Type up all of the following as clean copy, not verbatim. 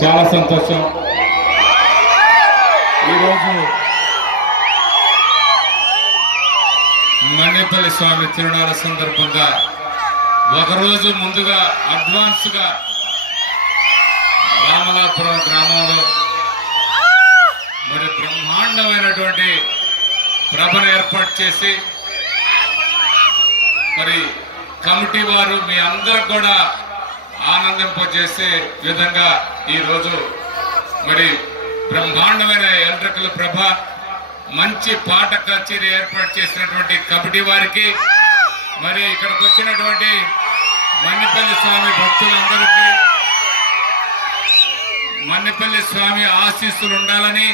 చాలా సంతోషం. ఈరోజు మన్నేపల్లి స్వామి తిరునాళ్ళ సందర్భంగా ఒకరోజు ముందుగా అడ్వాన్స్ గా రామలాపురం గ్రామంలో మరి బ్రహ్మాండమైనటువంటి ప్రభను ఏర్పాటు చేసి మరి కమిటీ వారు మీ అందరికి కూడా ఆనందింపజేసే విధంగా ఈరోజు మరి బ్రహ్మాండమైన ఎలక్ట్రికల్ ప్రభ మంచి పాట కచేరీ ఏర్పాటు చేసినటువంటి కమిటీ వారికి మరి ఇక్కడికి వచ్చినటువంటి మన్నేపల్లి స్వామి భక్తులందరికీ మన్నేపల్లి స్వామి ఆశీస్సులు ఉండాలని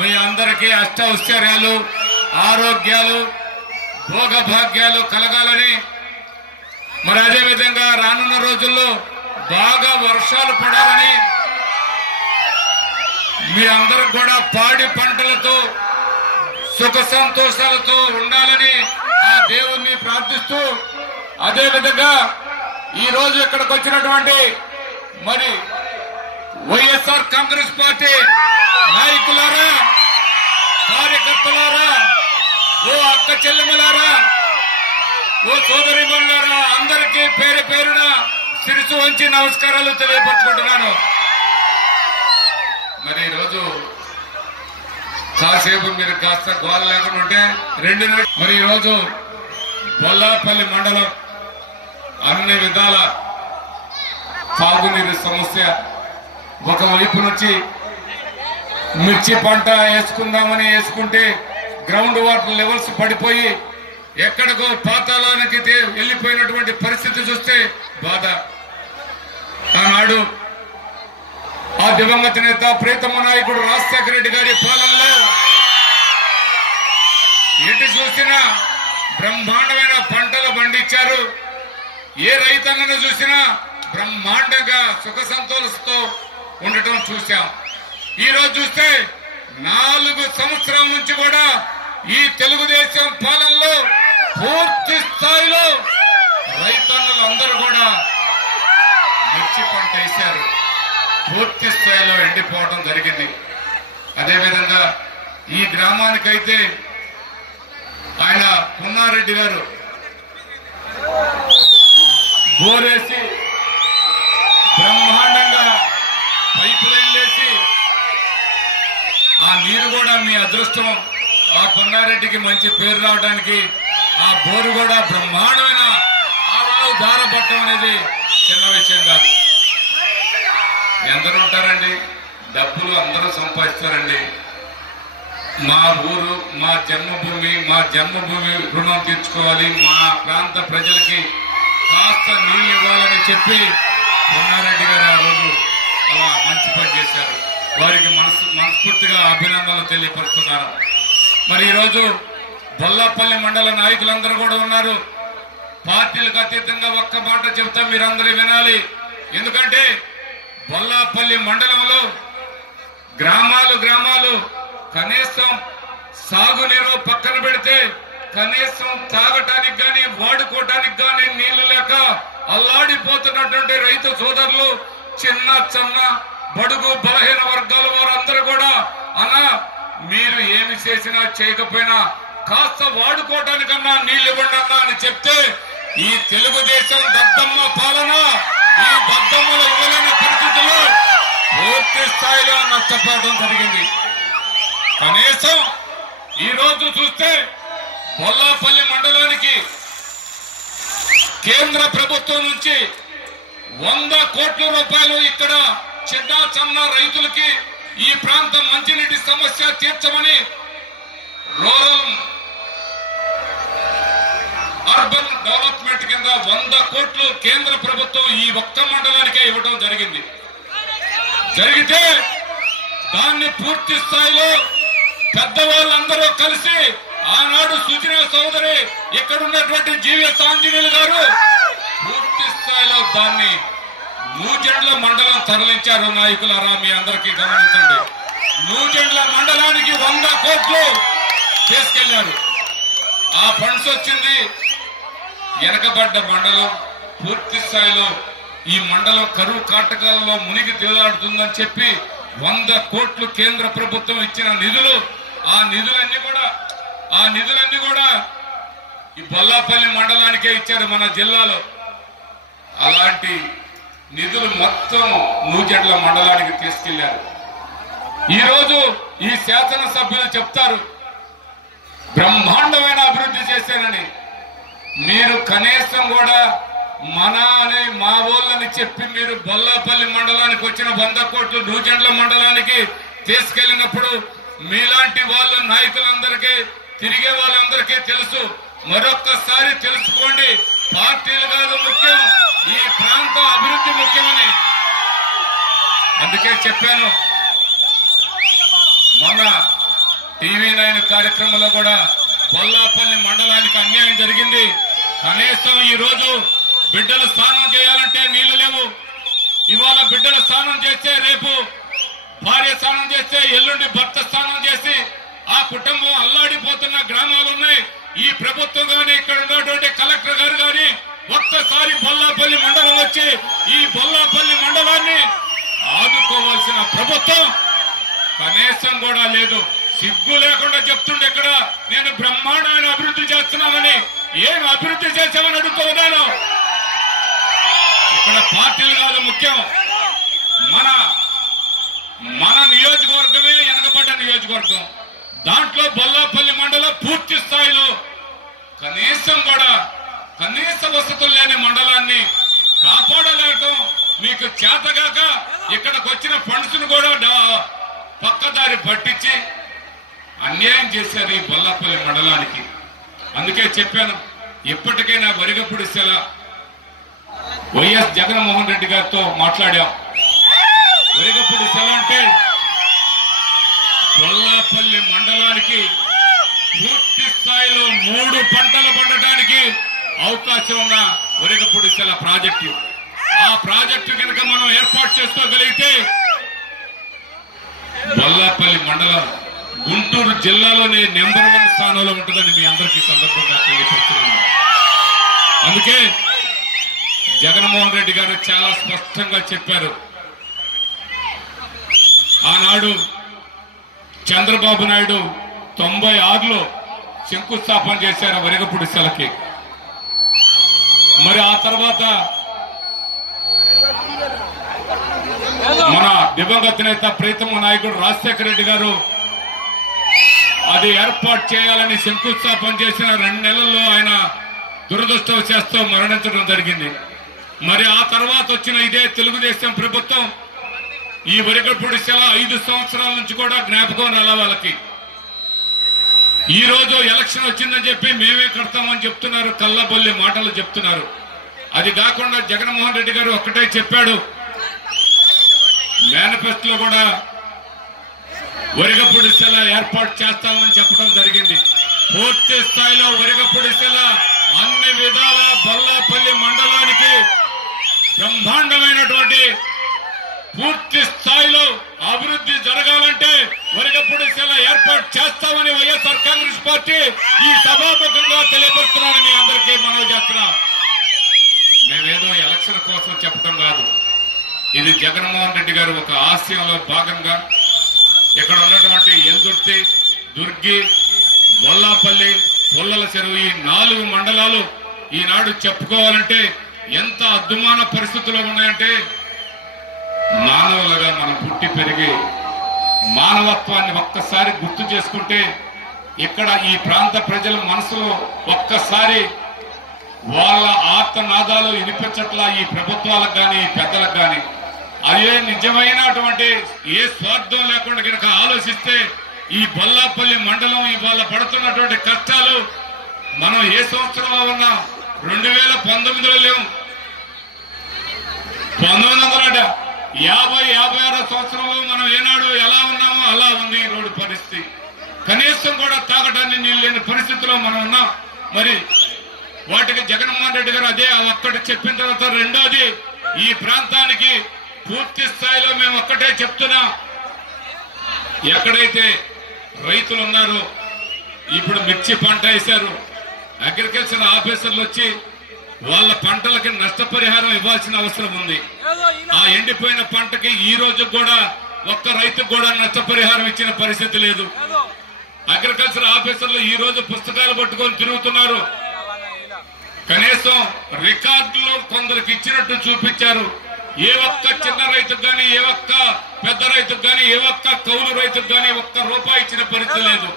మీ అందరికీ అష్టైశ్వర్యాలు ఆరోగ్యాలు భోగభాగ్యాలు కలగాలని మరి అదేవిధంగా రానున్న రోజుల్లో బాగా వర్షాలు పడాలని మీ అందరికి కూడా పాడి పంటలతో సుఖ సంతోషాలతో ఉండాలని ఆ దేవుణ్ణి ప్రార్థిస్తూ అదేవిధంగా ఈ రోజు ఇక్కడికి వచ్చినటువంటి మరి వైఎస్ఆర్ కాంగ్రెస్ పార్టీ నాయకులారా కార్యకర్తలారా ఓ అక్క చెల్లెమ్మలారా ఓ సోదరిమణులారా అందరికీ పేరు పేరున శిరసు వంచి నమస్కారాలు తెలియపరచుకుంటున్నాను. మరి ఈరోజు కాసేపు మీరు కాస్త గోల లేకుండా ఉంటే 2 నిమిషాలు. మరి ఈరోజు బొల్లాపల్లి మండలం అన్ని విధాల తాగునీరు సమస్య, ఒకవైపు నుంచి మిర్చి పంట వేసుకుందామని వేసుకుంటే గ్రౌండ్ వాటర్ లెవెల్స్ పడిపోయి ఎక్కడికో పాతాళానికి వెళ్లిపోయినటువంటి పరిస్థితి చూస్తే బాధ. ఆనాడు ఆ దివంగత నేత ప్రీతమ నాయకుడు రాజశేఖర రెడ్డి గారి పాలనలో ఎటు చూసినా బ్రహ్మాండమైన పంటలు పండించారు. ఏ రైతాంగను చూసినా బ్రహ్మాండంగా సుఖ సంతోషంతో ఉండటం చూశాం. ఈ రోజు చూస్తే 4 సంవత్సరాల నుంచి కూడా ఈ తెలుగుదేశం పాలనలో పూర్తి స్థాయిలో రైతన్నలు అందరూ కూడా మిర్చి పంట వేశారు. పూర్తి స్థాయిలో ఎండిపోవడం జరిగింది. అదేవిధంగా ఈ గ్రామానికైతే ఆయన పున్నారెడ్డి గారు బోరేసి బ్రహ్మాండంగా పైపు లైన్ వేసి ఆ నీరు కూడా మీ అదృష్టం. ఆ పున్నారెడ్డికి మంచి పేరు రావడానికి ఆ బోరు కూడా బ్రహ్మాండమైన ఆవాలు దారపట్టడం అనేది చిన్న విషయం కాదు. ఎందరూ ఉంటారండి, డబ్బులు అందరూ సంపాదిస్తారండి. మా ఊరు మా జన్మభూమి రుణం తీర్చుకోవాలి, మా ప్రాంత ప్రజలకి కాస్త నీళ్లు ఇవ్వాలని చెప్పి పున్నారెడ్డి గారు ఆ రోజు అలా మంచి పని చేశారు. వారికి మనస్ఫూర్తిగా అభినందనలు తెలియపరుస్తున్నారు. మరి ఈరోజు బొల్లాపల్లి మండల నాయకులందరూ కూడా ఉన్నారు. పార్టీలకు అతీతంగా ఒక్క మాట చెప్తా మీరందరూ వినాలి. ఎందుకంటే బొల్లాపల్లి మండలంలో గ్రామాలు కనీసం సాగునీరు పక్కన పెడితే కనీసం తాగటానికి గాని వాడుకోవటానికి గాని నీళ్లు లేక అల్లాడిపోతున్నటువంటి రైతు సోదరులు, చిన్న బడుగు బలహీన వర్గాల వారందరూ కూడా అలా మీరు ఏమి చేసినా చేయకపోయినా కాస్త వాడుకోవటానికన్నా నీళ్లు ఇవ్వండి అన్నా అని చెప్తే ఈ తెలుగుదేశం దద్దమ్మ పాలన ఈ దద్దమ్మలు ఇవ్వలేని పరిస్థితుల్లో పూర్తి స్థాయిలో నష్టపోవడం జరిగింది. కనీసం ఈ రోజు చూస్తే బొల్లాపల్లి మండలానికి కేంద్ర ప్రభుత్వం నుంచి 100 కోట్ల రూపాయలు ఇక్కడ చిన్న రైతులకి ఈ ప్రాంతం మంచినీటి సమస్య తీర్చమని రూరల్ అర్బన్ డెవలప్మెంట్ కింద 100 కోట్లు కేంద్ర ప్రభుత్వం ఈ ఒక్క మండలానికే ఇవ్వడం జరిగితే దాన్ని పూర్తి స్థాయిలో పెద్దవాళ్ళందరూ కలిసి ఆనాడు సుజనా సోదరి ఇక్కడ ఉన్నటువంటి జీవీఎస్ ఆంజనేయులు గారు పూర్తి స్థాయిలో దాన్ని నూజెండ్ల మండలం తరలించారు. నాయకులారా మీ అందరికీ గమనించండి, నూజెండ్ల మండలానికి 100 కోట్లు తీసుకెళ్లారు. ఆ ఫండ్స్ వచ్చింది. వెనకబడ్డ మండలం పూర్తి స్థాయిలో ఈ మండలం కరువు కాటకాలలో మునిగి తేలాడుతుందని చెప్పి 100 కోట్లు కేంద్ర ప్రభుత్వం ఇచ్చిన నిధులు, ఆ నిధులన్నీ కూడా ఈ బొల్లాపల్లి మండలానికే ఇచ్చారు మన జిల్లాలో. అలాంటి నిధులు మొత్తం నూజెడ్ల మండలానికి తీసుకెళ్లారు. ఈరోజు ఈ శాసనసభ్యులు చెప్తారు బ్రహ్మాండమైన అభివృద్ధి చేశానని. మీరు కనీసం కూడా మన అనే మా ఊళ్ళని చెప్పి మీరు బొల్లాపల్లి మండలానికి వచ్చిన 100 కోట్లు నూజెండ్ల మండలానికి తీసుకెళ్లినప్పుడు మీలాంటి వాళ్ళ నాయకులందరికీ, తిరిగే వాళ్ళందరికీ తెలుసు. మరొక్కసారి తెలుసుకోండి, పార్టీలు కాదు ముఖ్యం, ఈ ప్రాంత అభివృద్ధి ముఖ్యమని. అందుకే చెప్పాను మొన్న TV9 కార్యక్రమంలో కూడా బొల్లాపల్లి మండలానికి అన్యాయం జరిగింది. కనీసం ఈ రోజు బిడ్డలు స్నానం చేయాలంటే నీళ్లు లేవు. ఇవాళ బిడ్డలు స్నానం చేస్తే రేపు భార్య స్నానం చేస్తే ఎల్లుండి భర్త స్నానం చేసి ఆ కుటుంబం అల్లాడిపోతున్న గ్రామాలు ఉన్నాయి. ఈ ప్రభుత్వం గాని, ఇక్కడ ఉన్నటువంటి కలెక్టర్ గారు గాని ఒక్కసారి బొల్లాపల్లి మండలం వచ్చి ఈ బొల్లాపల్లి మండలాన్ని ఆదుకోవాల్సిన ప్రభుత్వం కనీసం కూడా లేదు. సిగ్గు లేకుండా చెప్తుండే ఇక్కడ నేను బ్రహ్మాండమైన అభివృద్ధి చేస్తున్నానని. ఏం అభివృద్ధి చేశామని అడుగుతున్నాను. ఇక్కడ పార్టీలు కాదు ముఖ్యం, మన నియోజకవర్గమే వెనకబడ్డ నియోజకవర్గం. దాంట్లో బొల్లాపల్లి మండలం పూర్తి స్థాయిలో కనీస వసతులు లేని మండలాన్ని కాపాడలేటం మీకు చేతగాక ఇక్కడికి వచ్చిన ఫండ్స్ ను కూడా పక్కదారి పట్టించి అన్యాయం చేశారు ఈ బొల్లాపల్లి మండలానికి. అందుకే చెప్పాను, ఎప్పటికైనా వరిగపూడి సెల వైఎస్ జగన్మోహన్ రెడ్డి గారితో మాట్లాడాం. వరిగపూడి సెల అంటే బొల్లాపల్లి మండలానికి పూర్తి స్థాయిలో 3 పంటలు పండటానికి అవకాశం ఉన్న వరిగపూడి సెల ప్రాజెక్టు. ఆ ప్రాజెక్టు కనుక మనం ఏర్పాటు చేసుకోగలిగితే బొల్లాపల్లి మండలం గుంటూరు జిల్లాలోనే నెంబర్ 1 స్థానంలో ఉంటుందని మీ అందరికీ సందర్భంగా తెలియపరుస్తున్నాను. అందుకే జగన్మోహన్ రెడ్డి గారు చాలా స్పష్టంగా చెప్పారు. ఆనాడు చంద్రబాబు నాయుడు 96లో శంకుస్థాపన చేశారు వరిగపూడి సెలకి. మరి ఆ తర్వాత మన దివంగత నేత ప్రీతమ నాయకుడు రాజశేఖర రెడ్డి గారు అది ఏర్పాటు చేయాలని శంకుస్థాపన చేసిన 2 నెలల్లో ఆయన దురదృష్టవశాత్తు మరణించడం జరిగింది. మరి ఆ తర్వాత వచ్చిన ఇదే తెలుగుదేశం ప్రభుత్వం ఈ వరిగపూడి సెల 5 సంవత్సరాల నుంచి కూడా జ్ఞాపకం రాల వాళ్ళకి. ఈ రోజు ఎలక్షన్ వచ్చిందని చెప్పి మేమే కడతామని చెప్తున్నారు, కల్లబొల్లి మాటలు చెప్తున్నారు. అది కాకుండా జగన్మోహన్ రెడ్డి గారు ఒక్కటే చెప్పాడు, మేనిఫెస్టోలో కూడా వరిగపూడి సెల ఏర్పాటు చేస్తామని చెప్పడం జరిగింది. పూర్తి స్థాయిలో వరిగపూడి సెల అన్ని విధాల బొల్లాపల్లి మండలానికి బ్రహ్మాండమైనటువంటి పూర్తి స్థాయిలో అభివృద్ధి జరగాలంటే వరిగపూడి సెల ఏర్పాటు చేస్తామని వైఎస్ఆర్ కాంగ్రెస్ పార్టీ ఈ సభాముఖంగా తెలియపరుస్తున్నానని మీ అందరికీ మనవి చేస్తున్నాం. మేమేదో ఎలక్షన్ కోసం చెప్పడం కాదు, ఇది జగన్మోహన్ రెడ్డి గారు ఒక ఆశయంలో భాగంగా ఇక్కడ ఉన్నటువంటి ఎల్దుర్తి, దుర్గి, బొల్లాపల్లి, పుల్లల చెరువు ఈ 4 మండలాలు ఈనాడు చెప్పుకోవాలంటే ఎంత అద్దుమాన పరిస్థితుల్లో ఉన్నాయంటే మానవులుగా మనం పుట్టి పెరిగి మానవత్వాన్ని ఒక్కసారి గుర్తు చేసుకుంటే ఇక్కడ ఈ ప్రాంత ప్రజల మనసులో ఒక్కసారి వాళ్ళ ఆర్తనాదాలు వినిపించట్లా ఈ ప్రభుత్వాలకు కానీ పెద్దలకు కానీ. అదే నిజమైనటువంటి ఏ స్వార్థం లేకుండా కనుక ఆలోచిస్తే ఈ బొల్లాపల్లి మండలం ఇవాళ పడుతున్నటువంటి కష్టాలు మనం ఏ సంవత్సరంలో ఉన్నాం? 2019లో లేవు, 1956 సంవత్సరంలో మనం ఏనాడు ఎలా ఉన్నామో అలా ఉంది రోడ్డు పరిస్థితి. కనీసం కూడా తాగటాన్ని నీళ్ళు లేని పరిస్థితిలో మనం ఉన్నాం. మరి వాటికి జగన్మోహన్ రెడ్డి గారు అదే ఒక్కటి చెప్పిన తర్వాత రెండోది ఈ ప్రాంతానికి పూర్తి స్థాయిలో మేము ఒక్కటే చెప్తున్నాం, ఎక్కడైతే రైతులు ఉన్నారో ఇప్పుడు మిర్చి పంట వేశారు, అగ్రికల్చర్ ఆఫీసర్లు వచ్చి వాళ్ళ పంటలకి నష్టపరిహారం ఇవ్వాల్సిన అవసరం ఉంది. ఆ ఎండిపోయిన పంటకి ఈ రోజు కూడా ఒక్క రైతుకు కూడా నష్టపరిహారం ఇచ్చిన పరిస్థితి లేదు. అగ్రికల్చర్ ఆఫీసర్లు ఈ రోజు పుస్తకాలు పట్టుకొని తిరుగుతున్నారు. కనీసం రికార్డులో కొందరికి ఇచ్చినట్టు చూపించారు. ఏ ఒక్క చిన్న రైతుకు గాని, ఏ ఒక్క పెద్ద రైతుకు గాని, ఏ ఒక్క కౌలు రైతుకు గాని ఒక్క రూపాయి ఇచ్చిన పరిస్థితి లేదు.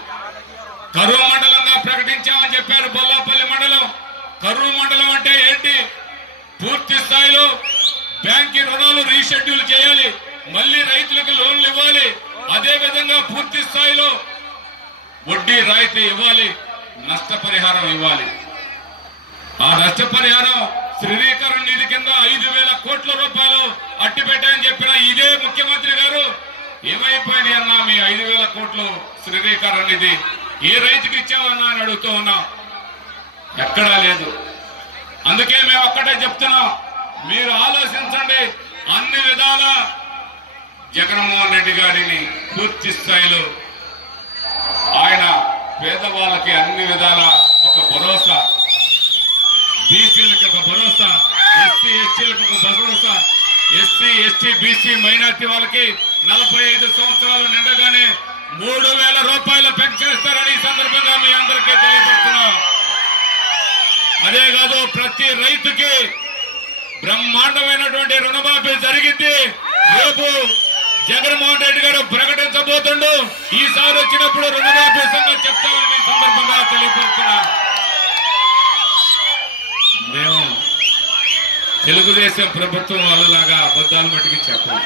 కరువు మండలంగా ప్రకటించామని చెప్పారు. బొల్లాపల్లి మండలం కరువు మండలం అంటే ఏంటి? పూర్తి స్థాయిలో బ్యాంక్ రుణాలు రీషెడ్యూల్ చేయాలి, మళ్లీ రైతులకు లోన్లు ఇవ్వాలి, అదే విధంగా పూర్తి స్థాయిలో వడ్డీ రాయితీ ఇవ్వాలి, నష్టపరిహారం ఇవ్వాలి. ఆ నష్టపరిహారం శ్రీకరణ నిధి కింద 5,000 కోట్ల రూపాయలు అట్టి పెట్టాయని చెప్పిన ఇదే ముఖ్యమంత్రి గారు ఏమైపోయినాయి అన్నా మీ 5,000 కోట్లు శ్రీకరణ నిధి? ఏ రైతుకి ఇచ్చామన్నా అని అడుగుతూ ఉన్నాం. ఎక్కడా లేదు. అందుకే మేము ఒక్కటే చెప్తున్నాం, మీరు ఆలోచించండి. అన్ని విధాల జగన్మోహన్ రెడ్డి గారిని పూర్తి స్థాయిలో ఆయన పేదవాళ్ళకి అన్ని విధాల ఒక భరోసా, బీసీలకు ఒక భరోసా, ఎస్సీ ఎస్టీలకు ఒక భరోసా, ఎస్సీ ఎస్టీ బీసీ మైనార్టీ వాళ్ళకి 45 సంవత్సరాలు నిండగానే 3,000 రూపాయల పెన్షన్ ఇస్తారని ఈ సందర్భంగా మీ అందరికీ తెలియజేస్తున్నాం. అదే కాదు, ప్రతి రైతుకి బ్రహ్మాండమైనటువంటి రుణమాఫీ జరిగింది. రేపు జగన్మోహన్ రెడ్డి గారు ప్రకటించబోతుండు. ఈసారి వచ్చినప్పుడు రుణమాఫీ సంగతి చెప్తామని మీ సందర్భంగా తెలియజేస్తున్నా. మేము తెలుగుదేశం ప్రభుత్వం వాళ్ళలాగా అబద్దాలు మట్టుకు చెప్పాం.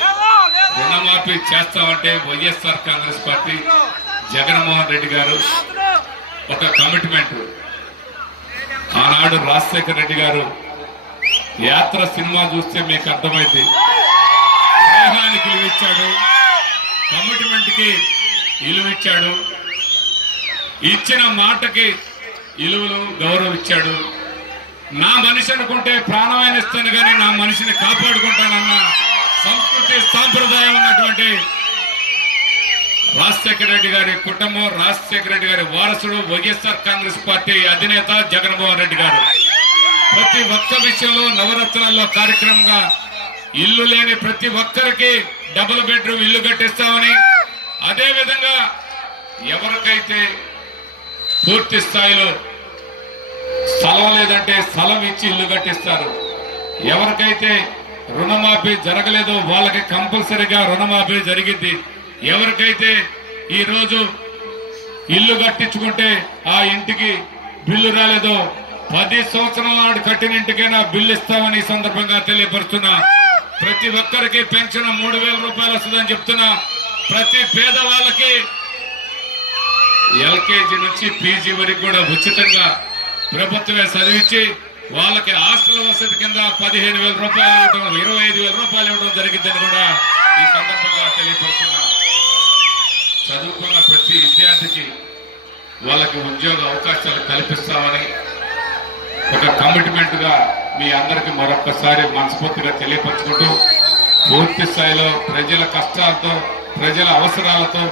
రుణమాఫీ చేస్తామంటే వైఎస్ఆర్ కాంగ్రెస్ పార్టీ జగన్మోహన్ రెడ్డి గారు ఒక కమిట్మెంట్. ఆనాడు రాజశేఖర రెడ్డి గారు యాత్ర సినిమా చూస్తే మీకు అర్థమైంది. స్నేహానికి విలువిచ్చాడు, కమిట్మెంట్ కి విలువిచ్చాడు, ఇచ్చిన మాటకి విలువలు గౌరవం ఇచ్చాడు. నా మనిషి అనుకుంటే ప్రాణమైన ఇస్తాను కానీ నా మనిషిని కాపాడుకుంటానన్న సంస్కృతి సాంప్రదాయం ఉన్నటువంటి రాజశేఖర రెడ్డి గారి కుటుంబం, రాజశేఖర రెడ్డి గారి వారసుడు, వైఎస్ఆర్ కాంగ్రెస్ పార్టీ అధినేత జగన్మోహన్ రెడ్డి గారు ప్రతి ఒక్క విషయంలో నవరత్నాల్లో కార్యక్రమంగా ఇల్లు లేని ప్రతి ఒక్కరికి డబుల్ బెడ్రూమ్ ఇల్లు కట్టిస్తామని, అదే విధంగా ఎవరికైతే పూర్తి స్థాయిలో స్థలం లేదంటే స్థలం ఇచ్చి ఇల్లు కట్టిస్తారు, ఎవరికైతే రుణమాఫీ జరగలేదో వాళ్ళకి కంపల్సరీగా రుణమాఫీ జరిగింది, ఎవరికైతే ఈ రోజు ఇల్లు కట్టించుకుంటే ఆ ఇంటికి బిల్లు రాలేదో 10 సంవత్సరాల నాడు కట్టిన ఇంటికైనా బిల్లు ఇస్తామని ఈ సందర్భంగా తెలియపరుస్తున్నా. ప్రతి ఒక్కరికి పెన్షన్ 3,000 రూపాయలు వస్తుందని చెప్తున్నా. ప్రతి పేదవాళ్ళకి ఎల్కేజీ నుంచి పీజీ వరకు కూడా ఉచితంగా ప్రభుత్వమే చదివించి వాళ్ళకి హాస్టల్ వసతి కింద 15,000 రూపాయలు ఇవ్వడం, 25,000 రూపాయలు ఇవ్వడం జరిగిందని కూడా ఈ సందర్భంగా తెలియపరుస్తున్నా. చదువుకున్న ప్రతి విద్యార్థికి వాళ్ళకి ఉద్యోగ అవకాశాలు కల్పిస్తామని ఒక కమిట్మెంట్ గా మీ అందరికి మరొకసారి మనస్ఫూర్తిగా తెలియపరచుకుంటూ, పూర్తి స్థాయిలో ప్రజల కష్టాలతో, ప్రజల అవసరాలతో,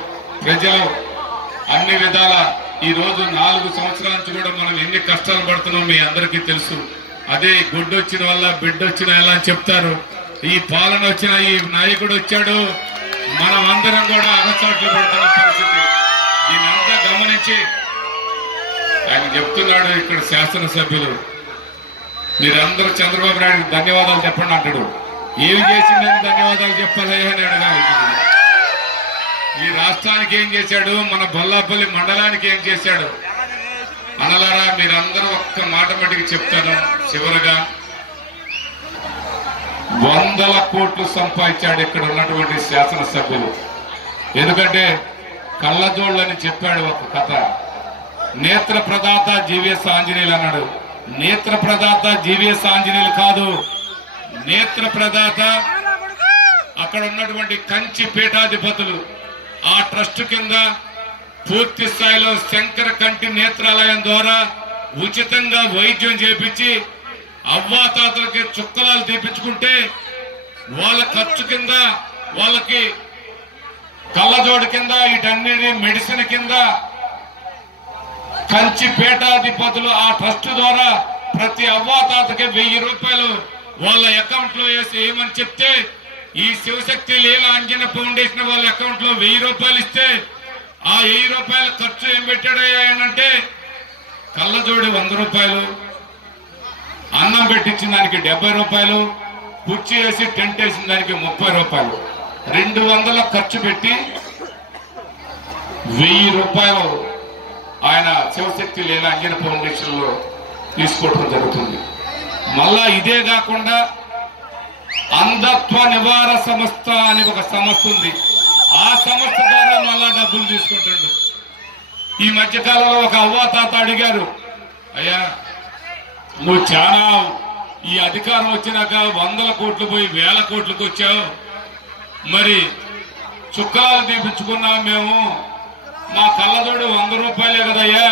ప్రజలు అన్ని విధాల ఈ రోజు 4 సంవత్సరాల నుంచి కూడా మనం ఎన్ని కష్టాలు పడుతున్నాం మీ అందరికీ తెలుసు. అదే గుడ్డొచ్చిన వల్ల బిడ్డొచ్చిన ఎలా అని చెప్తారు. ఈ పాలన వచ్చిన ఈ నాయకుడు వచ్చాడు, మనం అందరం కూడా అగచాట్లు పడుతున్న పరిస్థితి. దీనంతా గమనించి ఆయన చెప్తున్నాడు, ఇక్కడ శాసనసభ్యులు మీరందరూ చంద్రబాబు నాయుడు ధన్యవాదాలు చెప్పండి అంటాడు. ఏం చేసిందని ధన్యవాదాలు చెప్పాలయ్యా అని అడగాలి. ఈ రాష్ట్రానికి ఏం చేశాడు, మన బొల్లాపల్లి మండలానికి ఏం చేశాడు అనలారా మీరందరూ ఒక్క మాట మటుకు చెప్తాను. చివరిగా 100 కోట్లు సంపాదించాడు ఇక్కడ ఉన్నటువంటి శాసనసభ్యులు. ఎందుకంటే కళ్ళజోళ్ళని చెప్పాడు ఒక కథ. నేత్ర ప్రదాత జీవీఎస్ ఆంజనేయులు అన్నాడు. నేత్ర ప్రదాత జీవీఎస్ ఆంజనేయులు కాదు, నేత్ర ప్రదాత అక్కడ ఉన్నటువంటి కంచి పీఠాధిపతులు ఆ ట్రస్ట్ కింద పూర్తి స్థాయిలో శంకర కంటి నేత్రాలయం ద్వారా ఉచితంగా వైద్యం చేపించి అవ్వాతాతలకి చుక్కలాలు తీపించుకుంటే వాళ్ళ ఖర్చు కింద వాళ్ళకి కళ్ళజోడు కింద వీటన్నిటి మెడిసిన్ కింద కంచి పీఠాధిపతులు ఆ ట్రస్ట్ ద్వారా ప్రతి అవ్వాతాతకి 1000 రూపాయలు వాళ్ళ అకౌంట్ లో వేసి ఏమని చెప్తే ఈ శివశక్తి లీలా అంజన ఫౌండేషన్ వాళ్ళ అకౌంట్ లో 1000 రూపాయలు ఇస్తే ఆ 1000 రూపాయల ఖర్చు ఏం పెట్టాడంటే కళ్ళజోడి 100 రూపాయలు, అన్నం పెట్టించిన దానికి 70 రూపాయలు, కుర్చీ వేసి టెంట్ వేసిన దానికి 30 రూపాయలు, 200 ఖర్చు పెట్టి 1000 రూపాయలు ఆయన శివశక్తి లీలా అంజన ఫౌండేషన్ లో తీసుకోవడం జరుగుతుంది. మళ్ళా ఇదే కాకుండా అంధత్వ నివారణ సంస్థ అని ఒక సంస్థ ఉంది. ఆ సంస్థ ద్వారా మళ్ళా డబ్బులు తీసుకుంటాడు. ఈ మధ్యకాలంలో ఒక అవ్వాతాత అడిగారు, అయ్యా నువ్వు చాలా ఈ అధికారం వచ్చినాక 100 కోట్లు పోయి 1000 కోట్లకు వచ్చావు, మరి చుక్కలాలు తీపించుకున్నాం మేము, మా కళ్ళతోడు 100 రూపాయలే కదయ్యా,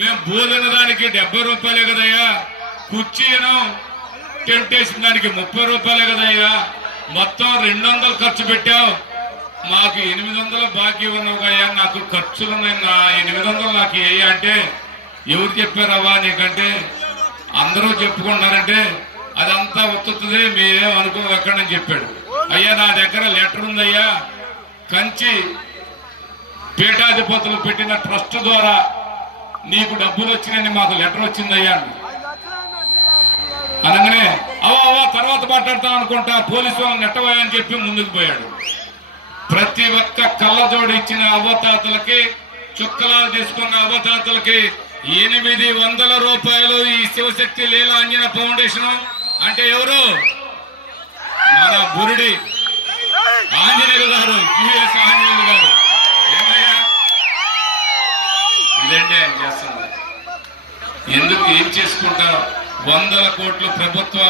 మేము భోజన దానికి 70 రూపాయలే కదయ్యా, కుర్చీను టెంట్ వేసిన దానికి 30 రూపాయలే కదయ్యా, మొత్తం 200 ఖర్చు పెట్టావు, మాకు 800 బాకీ ఉన్నావు కయ్యా, నాకు ఖర్చులున్నాయి, నా 800 నాకు ఏ అంటే ఎవరు చెప్పారవ్వా నీకంటే అందరూ చెప్పుకుంటారంటే అదంతా ఉత్తుతుంది, మీరేం అనుకోకండి అని చెప్పాడు. అయ్యా నా దగ్గర లెటర్ ఉందయ్యా, కంచి పీఠాధిపతులు పెట్టిన ట్రస్ట్ ద్వారా నీకు డబ్బులు వచ్చినాయని మాకు లెటర్ వచ్చిందయ్యా అనగానే అవా తర్వాత మాట్లాడతాం అనుకుంటా పోలీసు వాళ్ళని నెట్టవా అని చెప్పి ముందుకు పోయాడు. ప్రతి ఒక్క కళ్ళజోడు ఇచ్చిన అవ్వతాతలకి, చుక్కలాలు తీసుకున్న అవ్వతాతలకి 800 రూపాయలు ఈ శివశక్తి లీలా అంజన ఫౌండేషన్ అంటే ఎవరు? మన బురుడి ఆంజనేయులు గారు, యుఎస్ ఆంజనేయులు గారు. ఏమయ్యా ఇదంటే ఆయన చేస్తున్నారు. ఎందుకు ఏం చేసుకుంటారు? 100 కోట్లు ప్రభుత్వ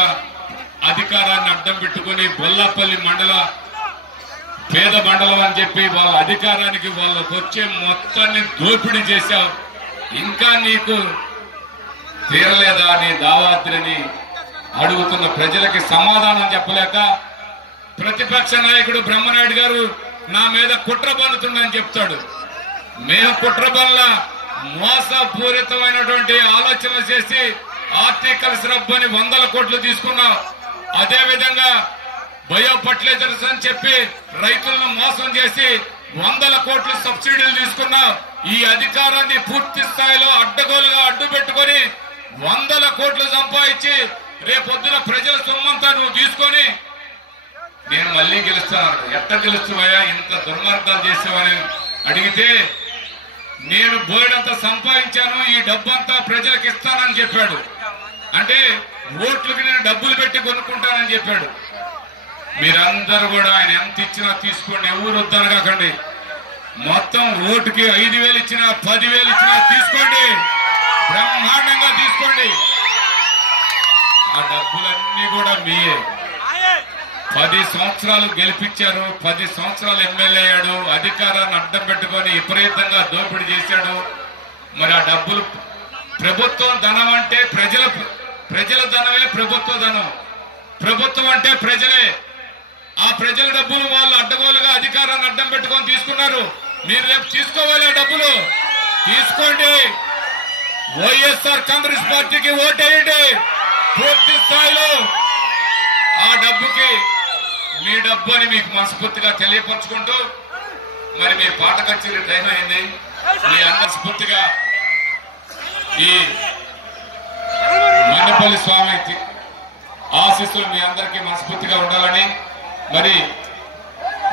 అధికారాన్ని అడ్డం పెట్టుకుని బొల్లాపల్లి మండల పేద మండలం అని చెప్పి వాళ్ళ అధికారానికి వాళ్ళకు వచ్చే మొత్తాన్ని దోపిడీ చేశావు. ఇంకా నీకు తీరలేదా నీ దావాద్రిని అడుగుతున్న ప్రజలకి సమాధానం చెప్పలేక ప్రతిపక్ష నాయకుడు బ్రహ్మనాయుడు గారు నా మీద కుట్ర పన్నుతుందని చెప్తాడు. మేము కుట్ర పనుల మోసపూరితమైనటువంటి ఆలోచన చేసి ఆర్టికల్స్ రబ్బని 100 కోట్లు తీసుకున్నాం. అదే విధంగా బయో ఫర్టిలైజర్స్ అని చెప్పి రైతులను మోసం చేసి 100 కోట్లు సబ్సిడీలు తీసుకున్నాం. ఈ అధికారాన్ని పూర్తి స్థాయిలో అడ్డగోలుగా అడ్డు పెట్టుకొని 100 కోట్లు సంపాదించి రేపొద్దున ప్రజల సొమ్మంతా నువ్వు తీసుకొని నేను మళ్ళీ గెలుస్తాను. ఎట్ట గెలుస్తావయ్యా, ఇంత దుర్మార్గాలు చేసావని అడిగితే నేను బోర్డంతా సంపాదించాను, ఈ డబ్బంతా ప్రజలకు ఇస్తానని చెప్పాడు. అంటే ఓట్లకి నేను డబ్బులు పెట్టి కొనుక్కుంటానని చెప్పాడు. మీరందరూ కూడా ఆయన ఎంత ఇచ్చినా తీసుకోండి, ఎవరు వద్దని కాకండి. మొత్తం ఓటుకి 5,000 ఇచ్చినా 10,000 ఇచ్చినా తీసుకోండి, బ్రహ్మాండంగా తీసుకోండి. ఆ డబ్బులన్నీ కూడా మీయే. 10 సంవత్సరాలు గెలిపించారు, 10 సంవత్సరాలు ఎమ్మెల్యే అయ్యాడు, అధికారాన్ని అడ్డం పెట్టుకొని విపరీతంగా దోపిడీ చేశాడు. మరి ఆ డబ్బులు ప్రభుత్వం ధనం అంటే ప్రజల ధనమే ప్రభుత్వ ధనం. ప్రభుత్వం అంటే ప్రజలే. ఆ ప్రజల డబ్బులు వాళ్ళు అడ్డగోలుగా అధికారాన్ని అడ్డం పెట్టుకొని తీసుకున్నారు. మీరు రేపు తీసుకోవాలి, ఆ డబ్బులు తీసుకోండి. వైఎస్ఆర్ కాంగ్రెస్ పార్టీకి ఓటేయండి. పూర్తి స్థాయిలో ఆ డబ్బుకి మీ డబ్బు అని మీకు మనస్ఫూర్తిగా తెలియపరచుకుంటూ మరి మీ పాట కచేరీ టైం అయింది. మీ అందరి స్ఫూర్తిగా ఈ మన్నపల్లి స్వామి ఆశీస్సులు మీ అందరికీ మనస్ఫూర్తిగా ఉండాలని, మరి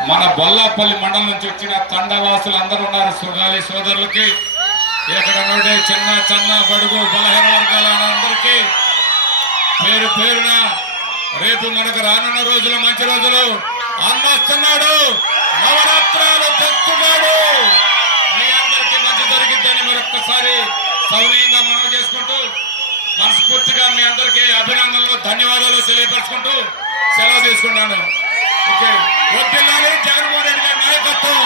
మన బొల్లాపల్లి మండలం నుంచి వచ్చిన తండవాసులు అందరూ ఉన్నారు. సుగాలి సోదరులకి, ఇక్కడ నుండి చిన్న బడుగు బలహీన వర్గాల అందరికీ పేరు పేరున రేపు మనకు రానున్న రోజులు మంచి రోజులు. అన్న వస్తున్నాడు, నవరాత్రాలు తెచ్చున్నాడు. మీ అందరికీ మంచి జరిగిద్దని మరొక్కసారి సౌనీయంగా మనవి చేసుకుంటూ మనస్ఫూర్తిగా మీ అందరికీ అభినందనలు, ధన్యవాదాలు తెలియపరుచుకుంటూ సెలవు తీసుకున్నాను. ఓకే, వద్దిల్లాలి జగన్మోహన్ రెడ్డి గారి నాయకత్వం.